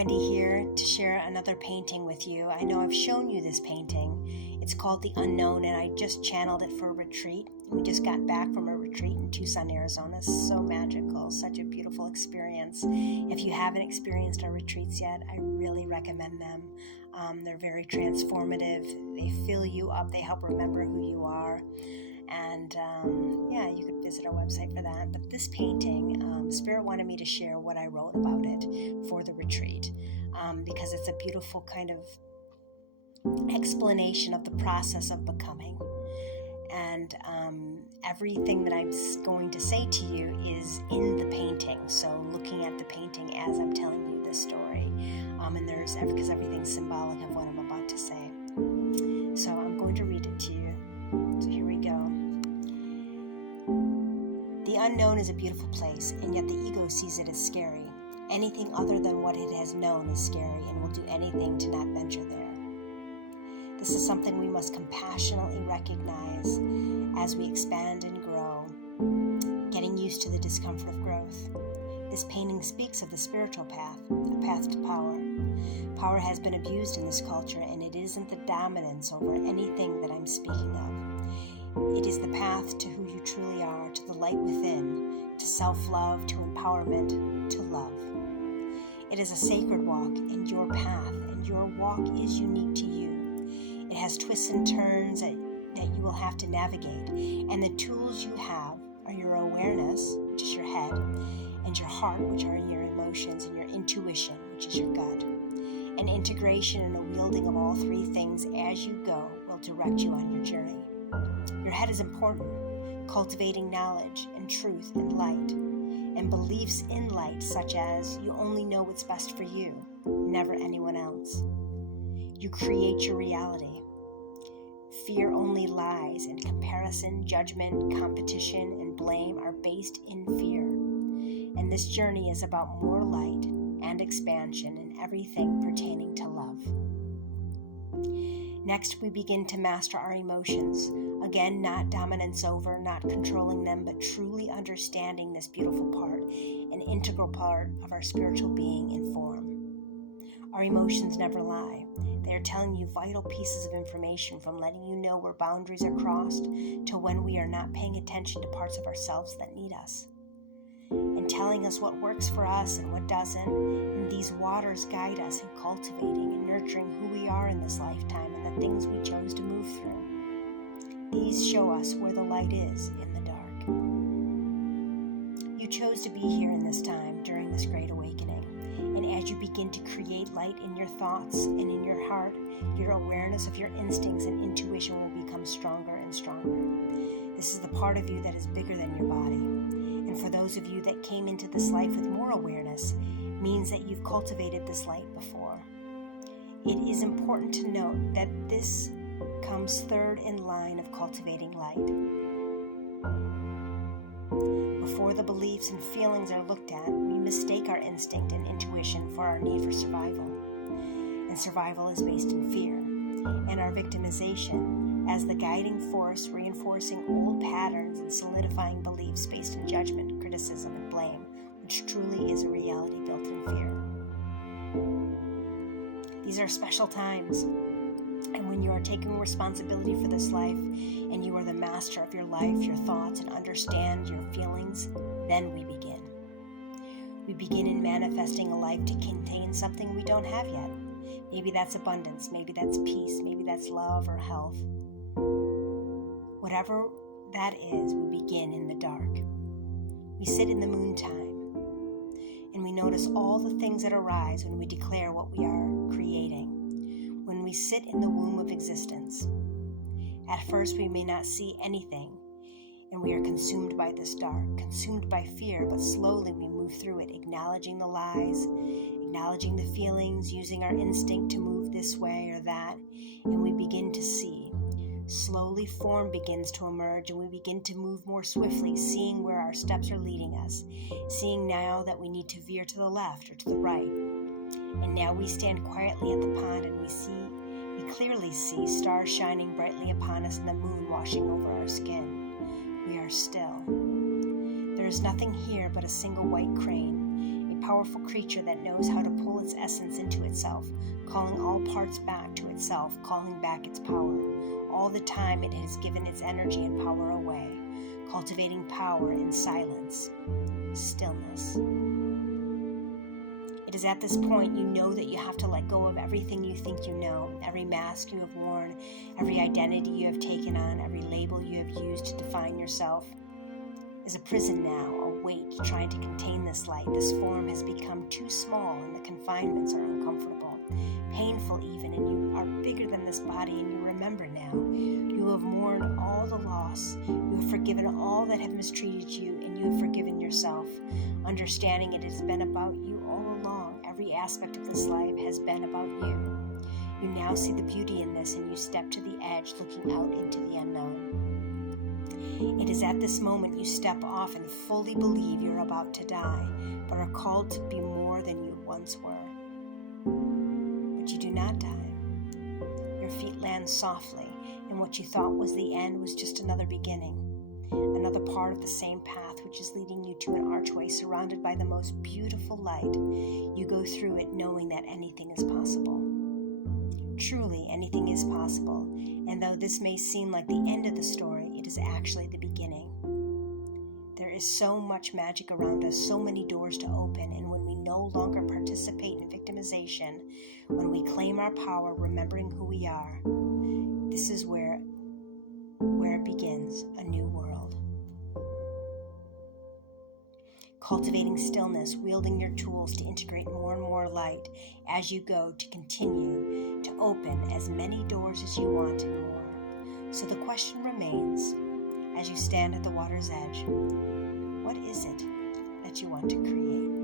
Wendy here to share another painting with you. I know I've shown you this painting. It's called The Unknown, and I just channeled it for a retreat. We just got back from a retreat in Tucson, Arizona. So magical, such a beautiful experience. If you haven't experienced our retreats yet, I really recommend them. They're very transformative. They fill you up. They help remember who you are. And you could visit our website for that. But this painting, Spirit wanted me to share what I wrote about it for the retreat, because it's a beautiful kind of explanation of the process of becoming. And everything that I'm going to say to you is in the painting. So looking at the painting as I'm telling you this story, because everything's symbolic of what I'm about to say. So I'm going to read it to you. So here we go. The unknown is a beautiful place, and yet the ego sees it as scary. Anything other than what it has known is scary and will do anything to not venture there. This is something we must compassionately recognize as we expand and grow, getting used to the discomfort of growth. This painting speaks of the spiritual path, a path to power. Power has been abused in this culture, and it isn't the dominance over anything that I'm speaking of. It is the path to who you truly are, to the light within, to self-love, to empowerment, to love. It is a sacred walk and your path, and your walk is unique to you. It has twists and turns that you will have to navigate, and the tools you have are your awareness, which is your head, and your heart, which are your emotions, and your intuition, which is your gut. An integration and a wielding of all three things as you go will direct you on your journey. Your head is important, cultivating knowledge and truth and light, and beliefs in light, such as you only know what's best for you, never anyone else. You create your reality. Fear only lies, and comparison, judgment, competition, and blame are based in fear. And this journey is about more light and expansion in everything pertaining to love. Next, we begin to master our emotions. Again, not dominance over, not controlling them, but truly understanding this beautiful part, an integral part of our spiritual being and form. Our emotions never lie. They are telling you vital pieces of information, from letting you know where boundaries are crossed to when we are not paying attention to parts of ourselves that need us, and telling us what works for us and what doesn't. And these waters guide us in cultivating and nurturing who we are in this lifetime and the things we chose to move through. These show us where the light is in the dark. You chose to be here in this time during this great awakening. And as you begin to create light in your thoughts and in your heart, your awareness of your instincts and intuition will become stronger and stronger. This is the part of you that is bigger than your body. And for those of you that came into this life with more awareness, means that you've cultivated this light before. It is important to note that this comes third in line of cultivating light. Before the beliefs and feelings are looked at, we mistake our instinct and intuition for our need for survival. And survival is based in fear, and our victimization as the guiding force, reinforcing old patterns and solidifying beliefs based in judgment, criticism, and blame, which truly is a reality built in fear. These are special times, and when you are taking responsibility for this life, and you are the master of your life, your thoughts, and understand your feelings, then we begin. We begin in manifesting a life to contain something we don't have yet. Maybe that's abundance, maybe that's peace, maybe that's love or health. Whatever that is, we begin in the dark. We sit in the moon time, and we notice all the things that arise when we declare what we are creating. When we sit in the womb of existence. At first, we may not see anything, and we are consumed by this dark, consumed by fear, but slowly we move through it, acknowledging the lies, acknowledging the feelings, using our instinct to move this way or that, and we begin to see. Slowly, form begins to emerge, and we begin to move more swiftly, seeing where our steps are leading us, seeing now that we need to veer to the left or to the right. And now we stand quietly at the pond, and we clearly see stars shining brightly upon us and the moon washing over our skin. We are still. There is nothing here but a single white crane, a powerful creature that knows how to pull its essence into itself, calling all parts back to itself, calling back its power. All the time it has given its energy and power away, cultivating power in silence, stillness. It is at this point you know that you have to let go of everything you think you know, every mask you have worn, every identity you have taken on, every label you have used to define yourself. Is a prison now, a weight trying to contain this light. This form has become too small and the confinements are uncomfortable, painful even, and you are bigger than this body and you remember now. You have mourned all the loss. You have forgiven all that have mistreated you and you have forgiven yourself, understanding it has been about you all along. Every aspect of this life has been about you. You now see the beauty in this and you step to the edge, looking out into the unknown. It is at this moment you step off and fully believe you're about to die, but are called to be more than you once were. But you do not die. Your feet land softly, and what you thought was the end was just another beginning, another part of the same path which is leading you to an archway surrounded by the most beautiful light. You go through it knowing that anything is possible. Truly, anything is possible, and though this may seem like the end of the story, it is actually the beginning. There is so much magic around us, so many doors to open, and when we no longer participate in victimization, when we claim our power, remembering who we are, this is where it begins, a new world. Cultivating stillness, wielding your tools to integrate more and more light as you go, to continue to open as many doors as you want and more. So the question remains, as you stand at the water's edge, what is it that you want to create?